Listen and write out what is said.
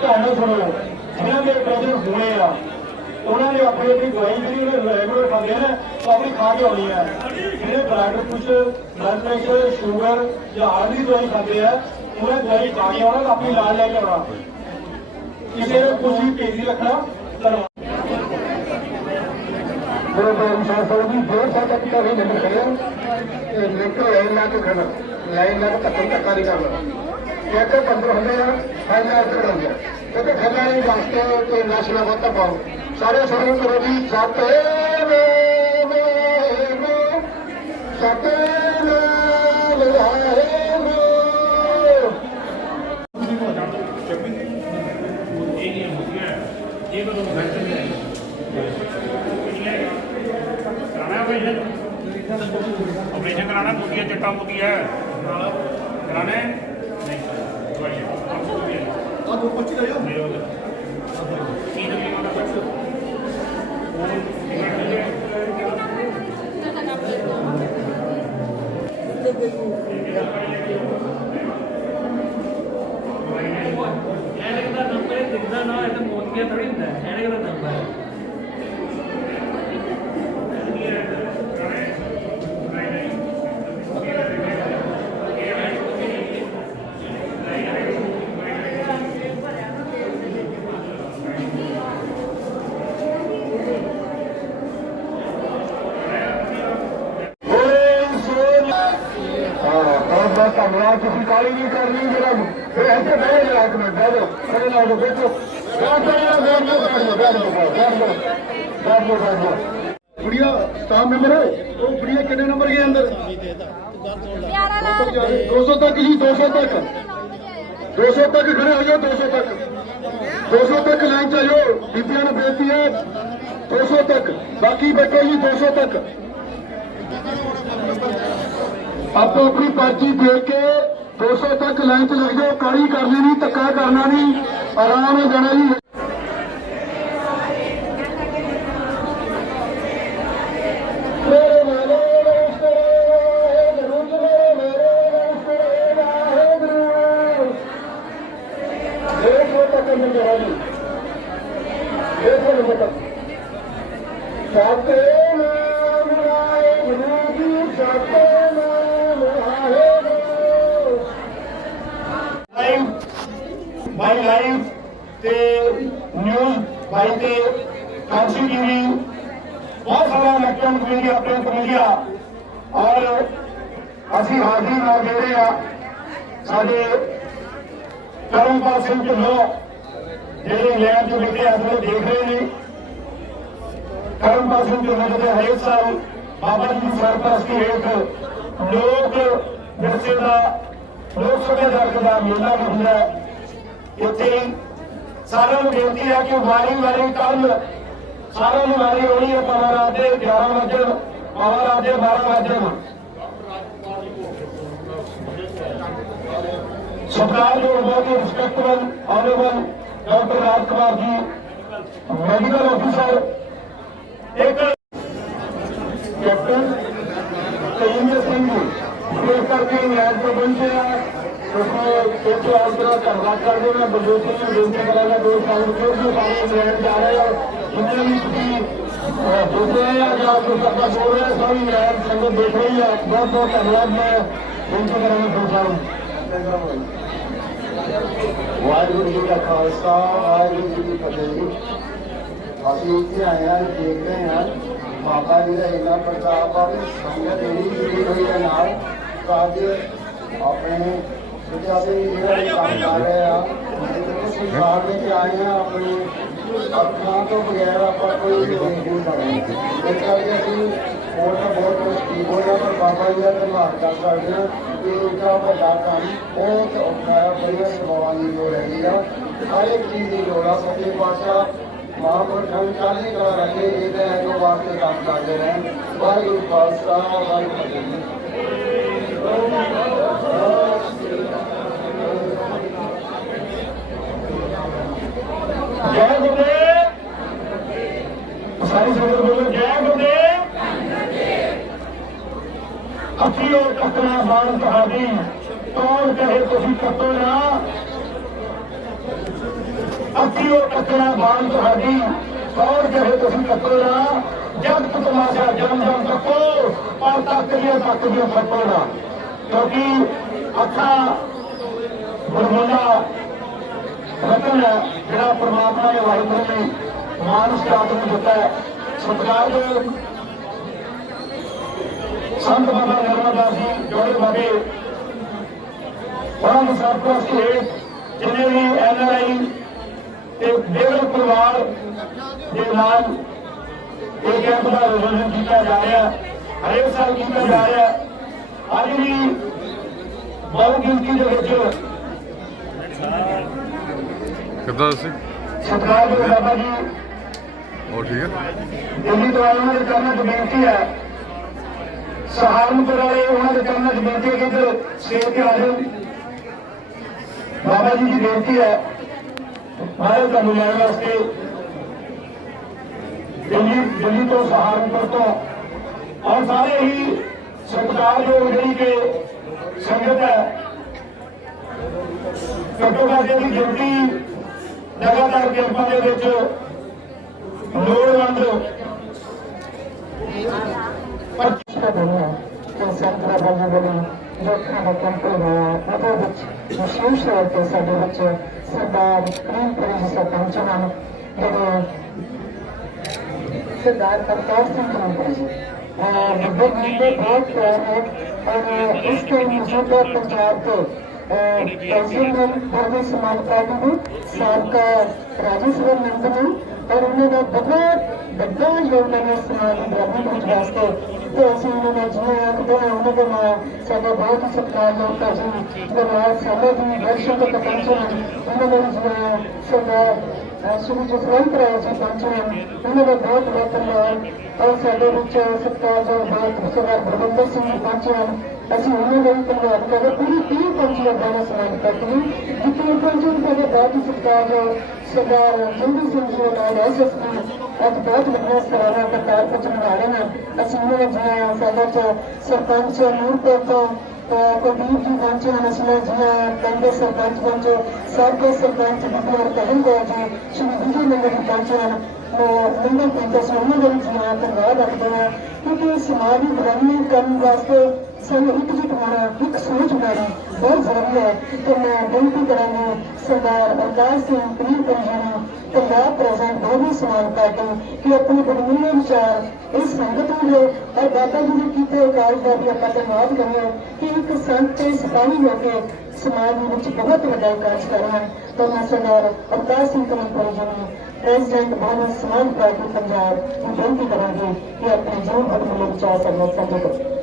ਧਿਆਨ ਨਾਲ ਸੁਣੋ। ਜਿਨ੍ਹਾਂ ਦੇ ਪ੍ਰੈਸ਼ਰ ਹੋਣੇ ਆ, ਉਹਨਾਂ ਨੇ ਆਪਣੀ ਆਪਣੀ ਦਵਾਈ ਜਿਹੜੀ ਉਹਨੇ ਰੈਗੂਲਰ ਖਾਂਦੇ ਆ ਉਹ ਆਪਣੀ ਖਾ ਕੇ ਆਉਣੀ ਹੈ ਜਿਹੜੇ blood pressure blood pressure sugar ਜਾਂ ਹਾਰਟ ਦੀ ਦਵਾਈ ਖਾਂਦੇ ਆ, ਉਹਨਾਂ ਦਵਾਈ ਖਾ ਕੇ ਆਉਣਾ ਆਪਣੀ ਇਲਾਜ ਲੈ ਕੇ ਆਉਣਾ। ਕਿਸੇ ਨੂੰ ਕੁਝ ਵੀ ਭੇਜੀ ਰੱਖਣਾ, ਧੰਨਵਾਦ। ਮੇਰੇ ਕੋਲ ਸਾਹਿਬ ਜੀ ਦੋ ਸਾਲ ਤੱਕ ਤਾਂ ਨਹੀਂ ਨਿਕਲ ਖੜਿਆ ਨਿਕਲ ਲਾਈਨ ਲਾ ਕੇ ਖੜਾ ਲਾਈਨ ਲਾ ਕੇ ਧੱਕਾ ਨਹੀਂ ਕਰਨਾ। ਇੱਕ ਪੰਦਰ ਹੁੰਦੇ ਆ ਫਾਇਦਾ ਇੱਥੇ ਹੋ ਗਿਆ ਕਿਉਂਕਿ ਖੱਲਾ ਨਹੀਂ ਵਾਸਤੇ ਤੇ ਨਸ਼ਾ ਵੱਤਾ ਪਾਓ ਸਾਰੇ ਸ਼ੁਰੂ ਕਰੋ ਜੀ ਸਤੇ ਸਤੇ ਵਾਹਿਗੁਰੂ ਆਪਰੇਸ਼ਨ ਕਰਾਣਾ ਮੁੱਦੀਆਂ ਚਿੱਟਾ ਮੁੱਦੀ ਹੈ ਕਰਾਣਾ ਹੈ ਨਹੀਂ ਦਵਾਈ ਆ ਦੋ ਪੱਚੀ ਦਾ ਯਾਰ ਕੀ ਤਕਲੀਫ ਆ ਸਰ ਐਨਕ ਦਾ ਨੰਬਰ ਦਿਖਦਾ ਨਾ ਇਹ ਤਾਂ ਮੋਤੀਆ ਥੋੜੀ ਹੁੰਦਾ ਹੈ ਐਨਕ ਦਾ ਨੰਬਰ ਹੈ ਹਾਂ ਬਹੁਤ ਬਹੁਤ ਕਾਲੀ ਨਹੀਂ ਕਰਨੀ ਜਿਹੜਾ ਫਿਰ ਇੱਥੇ ਬਹਿ ਜਾ ਇੱਕ ਮਿੰਟ ਬਹਿ ਜਾਓ। ਖੜੇ ਲਾ ਦੋ ਬੈਠੋ ਕੁੜੀਆ ਸਟਾਫ ਮੈਂਬਰ ਉਹ ਕੁੜੀਆ ਕਿੰਨੇ ਨੰਬਰ ਗਏ ਅੰਦਰ? 200 ਤੱਕ ਜੀ 200 ਤੱਕ। 200 ਤੱਕ ਖੜੇ ਹੋ ਜਾਓ 200 ਤੱਕ। 200 ਤੱਕ ਲਾਈਨ ਚ ਆ ਜਾਓ ਬੀਬੀਆਂ ਨੂੰ ਬੇਨਤੀ ਹੈ 200 ਤੱਕ। ਬਾਕੀ ਬੈਠੋ ਜੀ 200 ਤੱਕ। ਆਪੋ ਆਪਣੀ ਪਰਚੀ ਦੇ ਕੇ 200 ਤੱਕ ਲਾਈਨ 'ਚ ਲੱਗ ਜਾਓ ਕਾਲੀ ਕਰਨੀ ਨਹੀਂ, ਧੱਕਾ ਕਰਨਾ ਨਹੀਂ, ਆਰਾਮ ਨਾਲ ਜਾਣਾ ਜੀ। ਮੇਰੇ ਵਾਲੇ ਰਸਤੇ ਦਰੁਦ ਮੇਰੇ ਰਸਤੇ ਵਾਹਿਗੁਰੂ ਦੇਖੋ ਤੱਕ ਨਹੀਂ ਜਾਣਾ ਜੀ ਦੇਖੋ ਨਹੀਂ ਤੱਕ ਸਾਤੇ ਨਾਮ ਵਾਹਿਗੁਰੂ ਜੀ ਸਾਤੇ ਨਾਮ ਵਾਹਿਗੁਰੂ ਲਾਈਵ ਬਾਈ ਲਾਈਵ ਤੇ ਨਿਊਜ਼ ਬਾਈ ਤੇ ਕਾਂਸੀ ਟੀਵੀ ਬਹੁਤ ਸਾਰਾ ਇਲੈਕਟ੍ਰੋਨਿਕ ਮੀਡੀਆ ਪ੍ਰਿੰਟ ਮੀਡੀਆ ਔਰ ਅਸੀਂ ਹਾਜ਼ਰੀ ਨਾਲ ਜਿਹੜੇ ਆ, ਸਾਡੇ ਕਰਮਪਾਲ ਸਿੰਘ ਢਿੱਲੋਂ ਜਿਹੜੇ ਇੰਗਲੈਂਡ ਤੋਂ ਬੈਠੇ ਇਸ ਵੇਲੇ ਦੇਖ ਰਹੇ ਨੇ। ਕਰਮਪਾਲ ਸਿੰਘ ਢਿੱਲੋਂ ਜਿਹੜੇ ਹਰੇਕ ਸਾਲ ਬਾਬਾ ਜੀ ਦੀ ਸਰਪ੍ਰਸਤੀ ਹੇਠ ਲੋਕ ਵਿਰਸੇ ਦਾ ਲੋਕ ਸਭਿਆਚਾਰਕ ਦਾ ਮੇਲਾ ਹੁੰਦਾ ਇੱਥੇ ਸਾਰਿਆਂ ਨੂੰ ਬੇਨਤੀ ਹੈ ਕਿ ਵਾਰੀ ਵਾਰੀ ਕੱਲ ਸਾਰਿਆਂ ਨੂੰ ਵਾਰੀ ਹੋਣੀ ਹੈ ਪਵਾ ਰਾਤ ਦੇ 11 ਵਜੇ ਪਵਾ ਰਾਤ ਦੇ 12 ਵਜੇ ਸਰਕਾਰ ਜੋ ਬਹੁਤ ਹੀ respectable honourable doctor Raj Kumar ji medical officer ਇੱਕ ਕੈਪਟਨ ਤੇਜਿੰਦਰ ਸਿੰਘ ਜੀ, ਇਸ ਕਰਕੇ ਮੈਚ ਤੋਂ ਪਹੁੰਚੇ ਆ ਉਸਨੇ ਇੱਕ ਧੰਨਵਾਦ ਕਰਦੇ ਮੈਂ ਬਲਜੀਤ ਸਿੰਘ ਨੂੰ ਬੇਨਤੀ ਕਰਾਂਗਾ ਦੋ ਸਾਲ ਤੋਂ ਜੋ ਸਾਰੇ ਮੈਚ ਜਾ ਰਹੇ ਆ ਜਿੰਨੇ ਵੀ ਤੁਸੀਂ ਅਹ, ਆ ਜਾਂ ਕੋਈ ਕਰਦਾ ਬੋਲ ਰਿਹਾ ਸਾਰੀ ਮੈਚ ਸੰਗਤ ਦੇਖ ਰਹੀ ਆ ਬਹੁਤ ਬਹੁਤ ਧੰਨਵਾਦ ਮੈਂ ਬੇਨਤੀ ਕਰਾਂਗਾ ਦੋ ਸਾਲ ਵਾਹਿਗੁਰੂ ਜੀ ਦਾ ਖਾਲਸਾ ਵਾਹਿਗੁਰੂ ਜੀ ਕੀ ਫਤਿਹ ਅਸੀਂ ਇੱਥੇ ਆਏ ਹਾਂ ਦੇਖ ਰਹੇ ਹਾਂ ਮਾਤਾ ਜੀ ਦਾ ਇੰਨਾ ਪ੍ਰਤਾਪ ਆ ਸੰਗਤ ਇੰਨੀ ਜੁੜੀ ਹੋਈ ਹੈ ਨਾਲ ਕਾਜ ਆਪਣੇ ਸੁਝਾ ਦੇ ਜਿਹੜਾ ਕੰਮ ਕਰ ਰਹੇ ਆ ਸੰਸਾਰ ਵਿੱਚ ਆਏ ਹਾਂ ਆਪਣੀ ਅੱਖਾਂ ਤੋਂ ਬਗੈਰ ਆਪਾਂ ਕੋਈ ਦੇਖ ਨਹੀਂ ਸਕਦੇ ਇਸ ਕਰਕੇ ਅਸੀਂ ਹੋਰ ਤਾਂ ਬਹੁਤ ਕੁਝ ਕੀ ਬੋਲਿਆ ਪਰ ਬਾਬਾ ਜੀ ਦਾ ਧੰਨਵਾਦ ਕਰ ਸਕਦੇ ਹਾਂ ਕਿ ਇਸਦਾ ਵੱਡਾ ਕੰਮ ਬਹੁਤ ਔਖਾ ਹੈ ਬੜੀਆਂ ਸੇਵਾਵਾਂ ਦੀ ਲੋੜ ਹੈਗੀ ਆ ਹਰ ਇੱਕ ਚੀਜ਼ ਦੀ ਲੋੜ ਆ ਸੱਚੇ ਪਾਤਸ਼ਾਹ ਮਹਾਂਪੁਰਖਾਂ ਨੂੰ ਚਾਲੀ ਕਲਾ ਰੱਖੇ ਜਿਹਦੇ ਜੋ ਵਾਸਤੇ ਕੰਮ ਕਰਦੇ ਰਹਿਣ ਵਾਹਿਗੁਰੂ ਖਾਲਸਾ ਵਾਹਿਗੁਰੂ ਜੈ ਗੁਰਦੇਵ ਸਾਰੀ ਸੰਗਤ ਬੋਲੋ ਜੈ ਗੁਰਦੇਵ ਅੱਖੀ ਉਹ ਬਾਣ ਤੁਹਾਡੀ ਤੋੜ ਕਹੇ ਤੁਸੀਂ ਕੱਟੋ ਨਾ? ਅੱਖੀ ਉਹ ਬਾਣ ਤੁਹਾਡੀ ਕੌਣ ਕਹੇ ਤੁਸੀਂ ਤੱਕੋ ਨਾ? ਜਦ ਤੱਕ ਤਮਾਸ਼ਾ ਜਮ ਜਮ ਤੱਕੋ, ਪਰ ਤੱਕ ਦੀਆਂ ਤੱਕ ਫੱਟੋ ਨਾ। ਕਿਉਂਕਿ ਅੱਖਾਂ ਬਰਮੋਲਾ ਰਤਨ ਹੈ, ਜਿਹੜਾ ਪਰਮਾਤਮਾ ਨੇ ਵਾਹਿਗੁਰੂ ਨੇ ਮਾਨਸ ਜਾਤ ਨੂੰ ਦਿੱਤਾ ਹੈ। ਸਤਿਕਾਰਯੋਗ ਸੰਤ ਬਾਬਾ ਨਰਮਦਾ ਜੀ ਜੋੜੇ ਬਾਬੇ। ਉਹਨਾਂ ਦੇ ਸਭ ਤੋਂ ਸਟੇਟ ਜਿੰਨੇ ਵੀ ਐਨਆਰਆਈ ਤੇ ਬੇਗਲ ਪਰਿਵਾਰ ਦੇ ਨਾਲ ਇਹ ਕੈਂਪ ਦਾ ਆਯੋਜਨ ਕੀਤਾ ਜਾ ਰਿਹਾ ਹਰੇਕ ਸਾਲ ਕੀਤਾ ਜਾ ਰਿਹਾ ਅੱਜ ਵੀ ਬਹੁ ਗਿਣਤੀ ਦੇ ਵਿੱਚ ਕਿੱਦਾਂ ਸੀ ਸਤਿਕਾਰਯੋਗ ਬਾਬਾ ਜੀ ਉਹ ਠੀਕ ਹੈ? ਦਿੱਲੀ ਤੋਂ ਆਏ ਦੇ ਚਰਨਾਂ 'ਚ ਬੇਨਤੀ ਹੈ ਸਹਾਰਨਪੁਰ ਵਾਲੇ ਉਹਨਾਂ ਦੇ ਚਰਨਾਂ 'ਚ ਬੇਨਤੀ ਕਿ ਇੱਧਰ ਸੇਵ ਤੇ ਆ ਜਾਓ। ਬਾਬਾ ਜੀ ਦੀ ਬੇਨਤੀ ਹੈ, ਮਹਾਰਾਜ ਤੁਹਾਨੂੰ ਲੈਣ ਵਾਸਤੇ ਦਿੱਲੀ ਦਿੱਲੀ ਤੋਂ ਸਹਾਰਨਪੁਰ ਤੋਂ। ਔਰ ਸਾਰੇ ਹੀ ਸਤਿਕਾਰਯੋਗ ਜਿਹੜੀ ਕਿ ਸੰਗਤ ਹੈ, ਘੱਟੋ ਘੱਟ ਦੀ ਗਿਣਤੀ ਲਗਾਤਾਰ ਕੈਂਪਾਂ ਦੇ ਵਿੱਚ ਲੋਕਾਂ ਕੈਂਪ ਹੋਇਆ ਉਹਦੇ ਵਿੱਚ ਵਿਸ਼ੇਸ਼ ਤੌਰ ਤੇ ਸਾਡੇ ਵਿੱਚ ਸਰਦਾਰ ਪ੍ਰੇਮ ਪ੍ਰੇਮ ਸਰਪੰਚ ਹਨ ਜਿਹੜੇ ਸਰਦਾਰ ਪ੍ਰਤਾਪ ਸਿੰਘ ਕਨੰਦਰ ਜੀ ਵੱਡੇ ਬੰਦੇ ਬਹੁਤ ਪਿਆਰ ਔਰ ਇਸ ਟਾਈਮ ਮੌਜੂਦਾ ਪੰਜਾਬ ਤੋਂ ਤਹਿਸੀਲਦਾਰ ਭਰਮੇ ਸਮਾਜ ਪਾਰਟੀ ਦੇ ਸਾਬਕਾ ਰਾਜ ਸਭਾ ਮੈਂਬਰ ਔਰ ਉਹਨਾਂ ਦਾ ਬਹੁਤ ਵੱਡਾ ਯੋਗਦਾਨ ਹੈ ਸਮਾਜ ਦੀ ਡਿਵੈਲਪਮੈਂਟ ਵਾਸਤੇ ਤੇ ਅਸੀਂ ਉਹਨਾਂ ਦਾ ਜੀਵਨ ਆਖਦੇ ਹਾਂ, ਉਹਨਾਂ ਦੇ ਨਾਲ ਸਾਡਾ ਬਹੁਤ ਹੀ ਸਤਿਕਾਰਯੋਗ ਭਾਜੀ ਗੁਰਨਾਮ ਸਾਹਿਬ ਦੀ ਦਰਸ਼ਨ ਤੋਂ ਪਹੁੰਚੇ ਹਨ ਉਹਨਾਂ ਦਾ ਜੀਵਨ ਸਰਦਾਰ ਸ਼੍ਰੀ ਜਸਵੰਤ ਰਾਏ ਜੀ ਪਹੁੰਚੇ ਹਨ ਉਹਨਾਂ ਦਾ ਬਹੁਤ ਬਹੁਤ ਧੰਨਵਾਦ। ਔਰ ਸਾਡੇ ਵਿੱਚ ਸਤਿਕਾਰਯੋਗ ਬਹੁਤ ਸਰਦਾਰ ਗੁਰਵਿੰਦਰ ਸਿੰਘ ਜੀ ਪਹੁੰਚੇ ਹਨ। ਅਸੀਂ ਉਹਨਾਂ ਦਾ ਵੀ ਧੰਨਵਾਦ ਕਰਦੇ ਪੂਰੀ ਟੀਮ ਪਹੁੰਚੀ ਹੈ ਬਾਬਾ ਸਮਾਜ ਪਾਰਟੀ ਜਿੱਥੇ ਪਹੁੰਚੇ ਸਾਡੇ ਬਹੁਤ ਹੀ ਜੋ ਸਰਦਾਰ ਜਿੰਦੂ ਸਿੰਘ ਜੀ ਨਾਲ ਐਸਐਸਪੀ ਅੱਜ ਬਹੁਤ ਵਧੀਆ ਸਰਾਣਾ ਕਰਤਾਰ ਪਹੁੰਚਣ ਵਾਲੇ ਹਨ ਅਸੀਂ ਉਹਨਾਂ ਜੀ ਸਾਡੇ ਚ ਸਰਪੰਚ ਨੂਰਪੁਰ ਤੋਂ ਕੁਲਦੀਪ ਜੀ ਪਹੁੰਚੇ ਹਨ ਅਸੀਂ ਜੀ ਪਿੰਡ ਦੇ ਸਰਪੰਚ ਪਹੁੰਚੇ। ਸਾਬਕਾ ਸਰਪੰਚ ਬੀਬੀ ਹਰਕਰਨ ਕੌਰ ਜੀ, ਸ਼੍ਰੀ ਵਿਜੇ ਨੰਗਲ ਜੀ ਪਹੁੰਚੇ ਹਨ ਨੰਗਲ ਪਿੰਡ ਤੋਂ ਉਹਨਾਂ ਦਾ ਵੀ ਜੀ ਧੰਨਵਾਦ ਰੱਖਦੇ ਹਾਂ ਕਿਉਂਕਿ ਸਮਾਜ ਦੀ ਬਦਲਣੀ ਕਰਨ ਵਾਸਤੇ ਸਾਨੂੰ ਇਕਜੁੱਟ ਹੋਣਾ ਇੱਕ ਸੋਚ ਬਣਾਉਣੀ ਬਹੁਤ ਜ਼ਰੂਰੀ ਹੈ ਤੇ ਮੈਂ ਬੇਨਤੀ ਕਰਾਂਗੀ, ਸਰਦਾਰ ਅਰਦਾਸ ਸਿੰਘ ਪ੍ਰੀਤ ਜੀ ਨੂੰ ਪੰਜਾਬ ਪ੍ਰੈਜ਼ੈਂਟ ਦੋਵੇਂ ਸਮਾਜ ਪਾਰਟੀ ਕਿ ਆਪਣੇ ਬੜਮੀਨੇ ਵਿਚਾਰ ਇਸ ਸੰਗਤ ਨੂੰ ਦਿਓ ਔਰ ਬਾਬਾ ਜੀ ਦੇ ਕੀਤੇ ਕਾਰਜ ਦਾ ਵੀ ਆਪਾਂ ਧੰਨਵਾਦ ਕਰੀਏ ਕਿ ਇੱਕ ਸੰਤ ਤੇ ਸਿਪਾਹੀ ਹੋ ਕੇ ਸਮਾਜ ਦੇ ਵਿੱਚ ਬਹੁਤ ਵੱਡਾ ਕਾਰਜ ਕਰ ਰਹੇ ਤਾਂ ਮੈਂ ਸਰਦਾਰ ਅਰਦਾਸ ਸਿੰਘ ਕਮਲਪੁਰ ਜੀ ਪ੍ਰੈਜ਼ੀਡੈਂਟ ਬਹੁਮਤ ਸਮਾਜ ਪਾਰਟੀ ਪੰਜਾਬ ਨੂੰ ਬੇਨਤੀ ਕਰਾਂਗੀ ਕਿ ਆਪਣੇ ਜੀਵਨ ਅਦਮੁੱਲ ਵਿਚਾਰ ਸੰਗਤ ਸੰਗਤ